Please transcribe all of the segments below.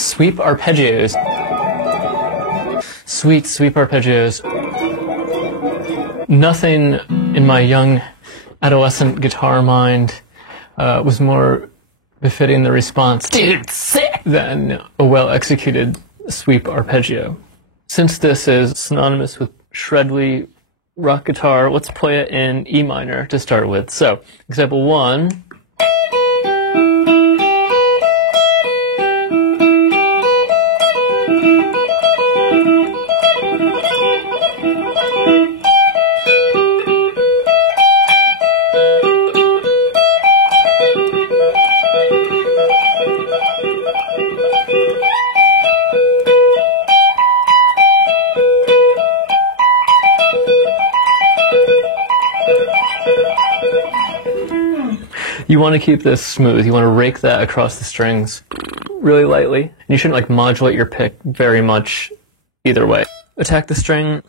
Sweep arpeggios. Sweet, sweep arpeggios. Nothing in my young adolescent guitar mind was more befitting the response, dude, sick, than a well-executed sweep arpeggio. Since this is synonymous with shredly rock guitar, let's play it in E minor to start with. So, example 1. You want to keep this smooth. You want to rake that across the strings really lightly. And you shouldn't like modulate your pick very much either way. Attack the string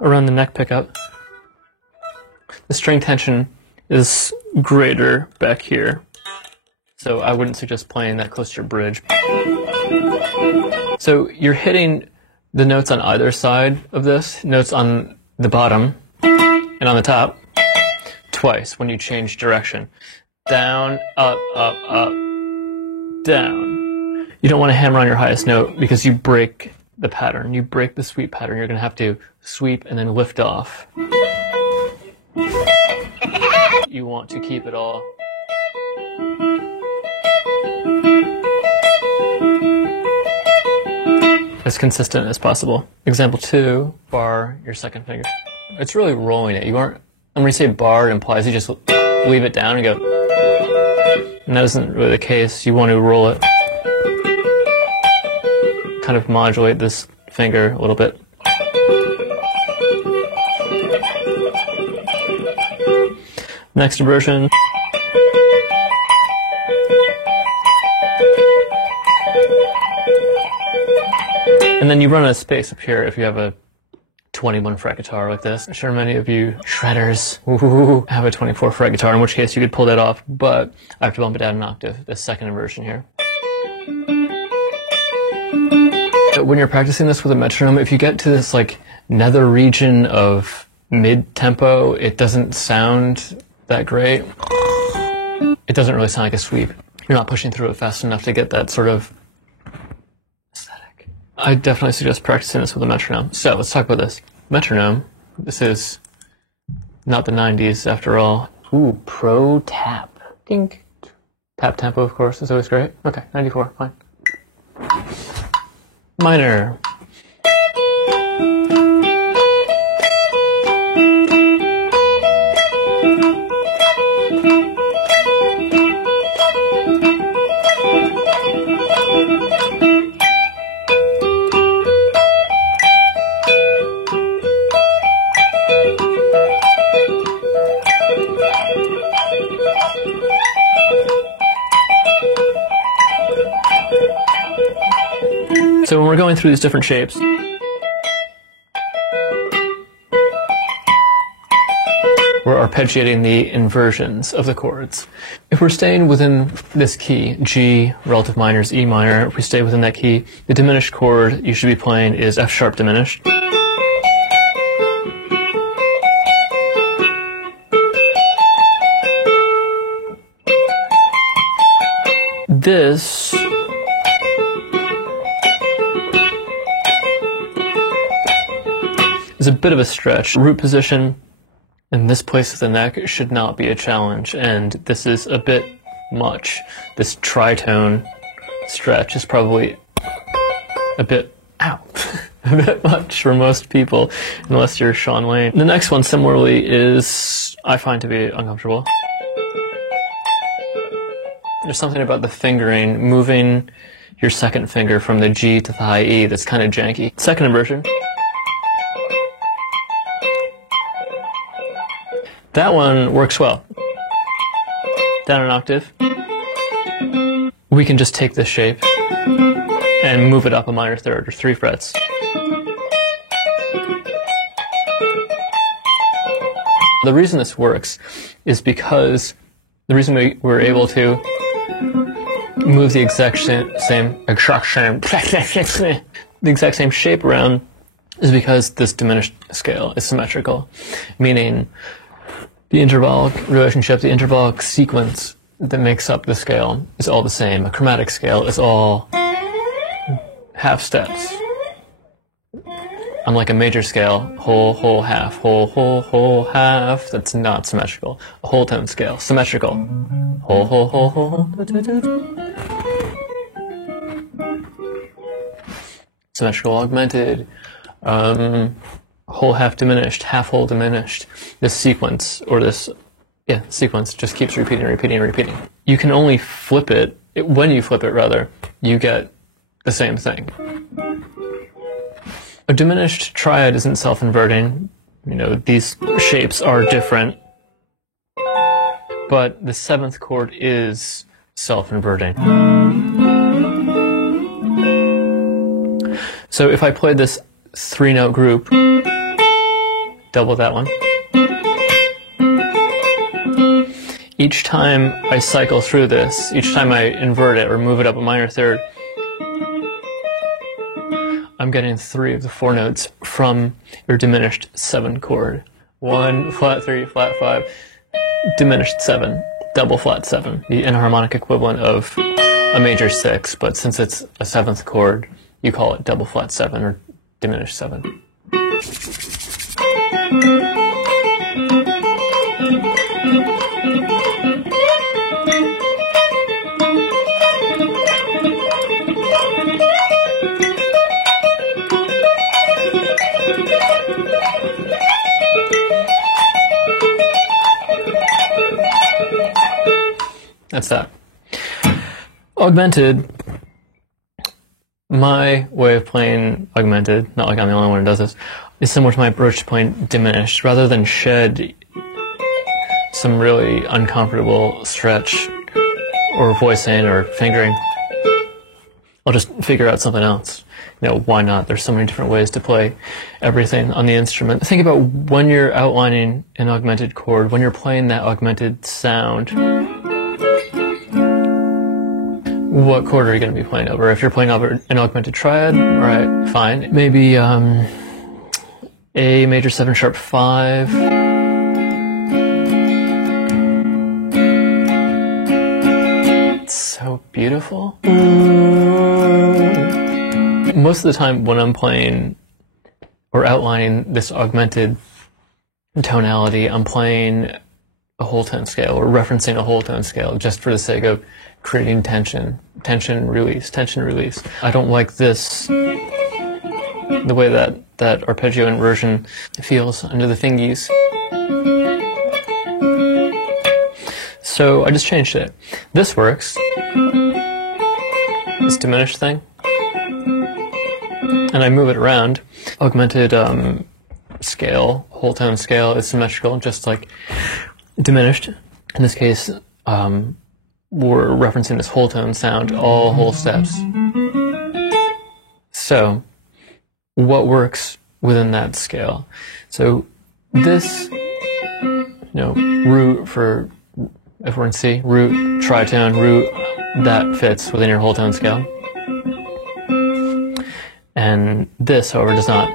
around the neck pickup. The string tension is greater back here, so I wouldn't suggest playing that close to your bridge. So you're hitting the notes on either side of this, notes on the bottom and on the top, twice when you change direction. Down, up, up, up, down. You don't want to hammer on your highest note because you break the pattern. You break the sweep pattern. You're going to have to sweep and then lift off. You want to keep it all as consistent as possible. Example 2, bar your second finger. It's really rolling it. You aren't, when you say bar, it implies you just leave it down and go. And that isn't really the case. You want to roll it, kind of modulate this finger a little bit. Next inversion. And then you run out of space up here if you have a 21 fret guitar like this. I'm sure many of you shredders have a 24 fret guitar, in which case you could pull that off, but I have to bump it down an octave, the second inversion here. When you're practicing this with a metronome, if you get to this like nether region of mid-tempo, it doesn't sound that great. It doesn't really sound like a sweep. You're not pushing through it fast enough to get that sort of aesthetic. I definitely suggest practicing this with a metronome. So let's talk about this. Metronome. This is not the 90s after all. Ooh, pro tap. Dink. Tap tempo, of course, is always great. Okay, 94, fine. Minor. So when we're going through these different shapes, we're arpeggiating the inversions of the chords. If we're staying within this key, G, relative minor is E minor, if we stay within that key, the diminished chord you should be playing is F sharp diminished. This is a bit of a stretch. Root position in this place of the neck should not be a challenge, and this is a bit much. This tritone stretch is probably a bit, ow, a bit much for most people, unless you're Shawn Lane. The next one, similarly, is, I find to be uncomfortable. There's something about the fingering, moving your second finger from the G to the high E that's kind of janky. Second inversion. That one works well. Down an octave. We can just take this shape and move it up a minor third, or 3 frets. The reason this works is because the reason we're able to move the exact same shape around is because this diminished scale is symmetrical, meaning the intervallic relationship, the intervallic sequence that makes up the scale is all the same. A chromatic scale is all half steps. Unlike a major scale, whole, whole, half, whole, whole, whole, half, that's not symmetrical. A whole tone scale, symmetrical. Whole, whole, whole, whole, symmetrical, augmented, whole, half diminished, half, whole diminished. This sequence, or this, sequence just keeps repeating, repeating, repeating. You can only flip it, when you flip it rather, you get the same thing. A diminished triad isn't self-inverting. You know, these shapes are different. But the seventh chord is self-inverting. So if I played this three-note group, double that one. Each time I cycle through this, each time I invert it or move it up a minor third, I'm getting 3 of the 4 notes from your diminished 7 chord. 1, flat 3, flat 5, diminished 7, double flat 7, the enharmonic equivalent of a major 6, but since it's a 7th chord, you call it double flat 7 or diminished 7. That's that. Augmented, my way of playing augmented, not like I'm the only one who does this, is similar to my approach to playing diminished. Rather than shed some really uncomfortable stretch or voicing or fingering, I'll just figure out something else. You know, why not? There's so many different ways to play everything on the instrument. Think about when you're outlining an augmented chord, when you're playing that augmented sound, what chord are you going to be playing over? If you're playing over an augmented triad, alright, fine. Maybe A major 7 sharp 5. It's so beautiful. Most of the time when I'm playing or outlining this augmented tonality, I'm playing a whole tone scale or referencing a whole tone scale just for the sake of creating tension. Tension, release, tension, release. I don't like this, the way that arpeggio inversion feels under the fingies. So I just changed it. This works. This diminished thing. And I move it around. Augmented scale, whole tone scale is symmetrical, just like diminished. In this case, we're referencing this whole tone sound, all whole steps. So, what works within that scale? So, this, root for, if we're in C, root, tritone, root, that fits within your whole tone scale. And this, however, does not.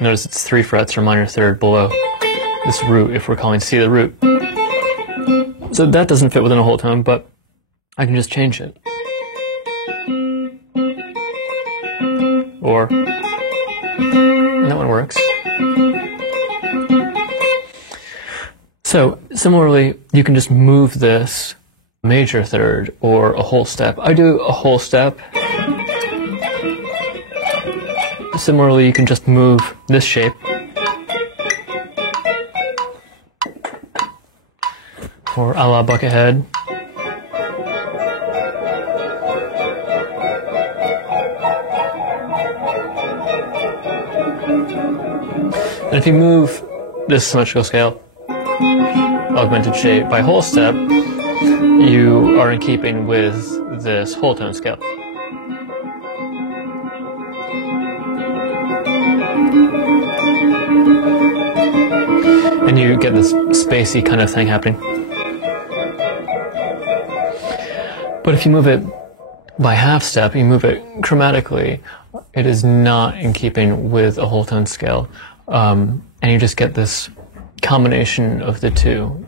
Notice it's 3 frets or minor third below this root, if we're calling C the root. So that doesn't fit within a whole tone, but I can just change it. Or, and that one works. So, similarly, you can just move this major third or a whole step. I do a whole step. Similarly, you can just move this shape. Or a la Buckethead. And if you move this symmetrical scale, augmented shape, by whole step, you are in keeping with this whole tone scale. And you get this spacey kind of thing happening. But if you move it by half step, you move it chromatically, it is not in keeping with a whole tone scale. And you just get this combination of the two.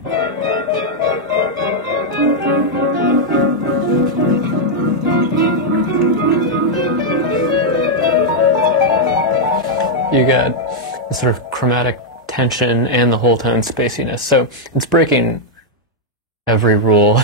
You get this sort of chromatic tension and the whole tone spaciness. So it's breaking every rule